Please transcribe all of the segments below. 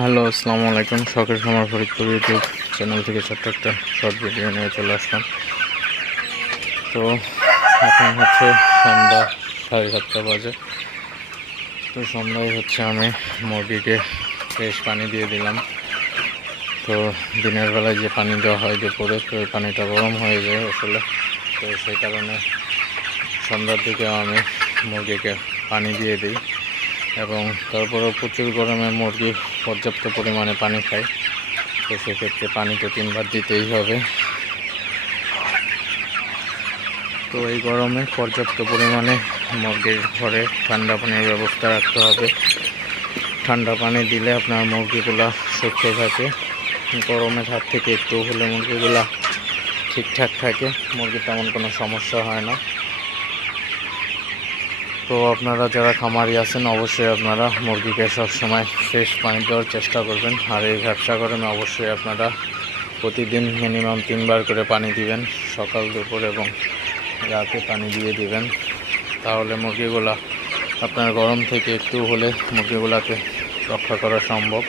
Hello, আসসালামু আলাইকুম। শখের খামার ফরিদপুর ইউটিউব চ্যানেল থেকে ছোট্ট একটা শর্ট ভিডিও নিয়ে চলে আসলাম। তো এখন হচ্ছে সন্ধ্যা সাড়ে সাতটা বাজে। তো সন্ধ্যায় হচ্ছে আমি মুরগিকে ফ্রেশ পানি দিয়ে দিলাম। তো দিনের বেলায় যে পানি দেওয়া হয় দুপুরে, তো ওই পানিটা গরম হয়ে যায় আসলে। তো সেই কারণে সন্ধ্যার দিকে আমি মুরগিকে পানি দিয়ে দিই। এবং তারপরেও প্রচুর গরমে মুরগি পর্যাপ্ত পরিমাণে পানি খায়। তো সেক্ষেত্রে পানি তো তিনবার দিতেই হবে। তো এই গরমে পর্যাপ্ত পরিমাণে মুরগির ঘরে ঠান্ডা পানির ব্যবস্থা রাখতে হবে। ঠান্ডা পানি দিলে আপনার মুরগিগুলা সুস্থ থাকে। গরমের হাত থেকে একটু হলে মুরগিগুলা ঠিকঠাক থাকে। মুরগির তেমন কোনো সমস্যা হয় না। তো আপনারা যারা খামারি আছেন, অবশ্যই আপনারা মুরগিকে সবসময় ফ্রেশ পানি দেওয়ার চেষ্টা করবেন। আর এই ব্যবসা করেন অবশ্যই আপনারা প্রতিদিন মিনিমাম তিনবার করে পানি দিবেন। সকাল, দুপুর এবং রাতে পানি দিয়ে দিবেন। তাহলে মুরগিগুলা আপনার গরম থেকে একটু হলে মুরগিগুলাকে রক্ষা করা সম্ভব।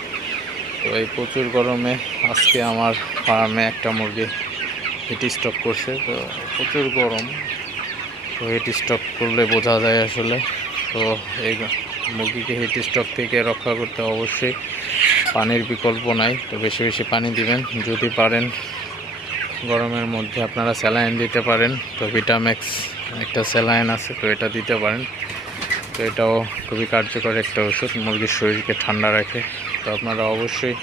তো এই প্রচুর গরমে আজকে আমার ফার্মে একটা মুরগি হিট স্টক করছে। তো প্রচুর গরম। তো হিট স্টক করলে বোঝা যায় আসলে। তো এই মুরগিকে হিট স্টক থেকে রক্ষা করতে অবশ্যই পানির বিকল্প নাই। তো বেশি বেশি পানি দিবেন। যদি পারেন গরমের মধ্যে আপনারা স্যালাইন দিতে পারেন। তো ভিটাম্যাক্স একটা স্যালাইন আছে, তো এটা দিতে পারেন। তো এটাও খুবই কার্যকর একটা ওষুধ। মুরগির শরীরকে ঠান্ডা রাখে। তো আপনারা অবশ্যই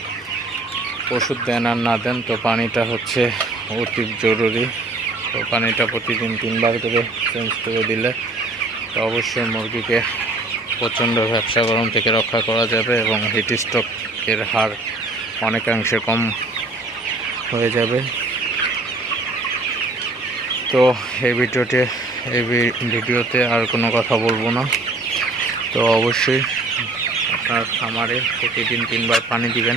ওষুধ দেন আর না দেন, তো পানিটা হচ্ছে অতি জরুরি। তো পানিটা প্রতিদিন তিনবার করে চেঞ্জ করে দিলে তো অবশ্যই মুরগিকে প্রচণ্ড ব্যবসা গরম থেকে রক্ষা করা যাবে এবং হিট স্ট্রোকের হার অনেকাংশে কম হয়ে যাবে। তো এই ভিডিওতে এই ভিডিওতে আর কোনো কথা বলব না। তো অবশ্যই আপনার খামারে প্রতিদিন তিনবার পানি দিবেন।